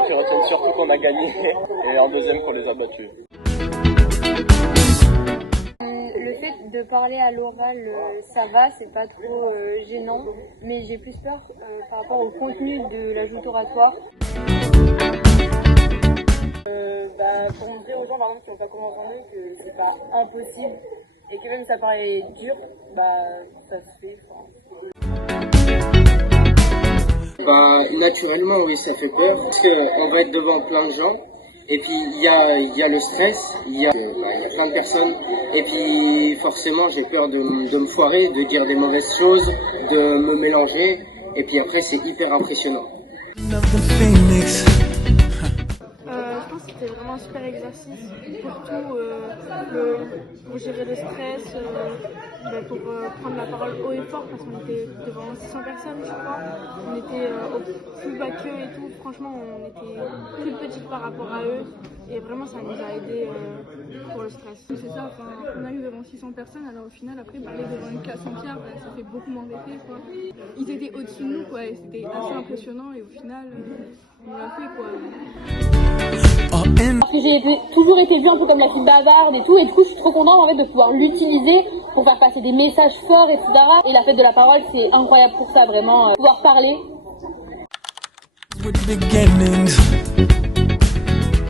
voudrais qu'ils retiennent surtout qu'on a gagné et en deuxième qu'on les a battus. Le fait de parler à l'oral, ça va, c'est pas trop gênant, mais j'ai plus peur par rapport au contenu de la joute oratoire. Pour montrer aux gens par exemple qui n'ont pas commencé en eux que c'est pas impossible et que même ça paraît dur, ça se fait. Naturellement oui, ça fait peur parce qu'on va être devant plein de gens et puis il y a le stress, il y a plein de personnes et puis forcément j'ai peur de me foirer, de dire des mauvaises choses, de me mélanger et puis après c'est hyper impressionnant. Je pense que c'était vraiment un super exercice pour tout, pour gérer le stress, pour prendre la parole haut et fort parce qu'on était devant 600 personnes je crois, on était au plus bas qu'eux et tout, franchement on était plus petites par rapport à eux et vraiment ça nous a aidé pour le stress. C'est ça, on arrive devant 600 personnes alors au final après parler devant une classe entière ça fait beaucoup moins d'effet quoi. Ils étaient au-dessus de nous quoi et c'était assez impressionnant et au final on l'a fait quoi. Parce que j'ai toujours été vue un peu comme la fille bavarde et tout, et du coup je suis trop contente en fait de pouvoir l'utiliser pour faire passer des messages forts, etc. Et la fête de la parole c'est incroyable pour ça, vraiment, pouvoir parler.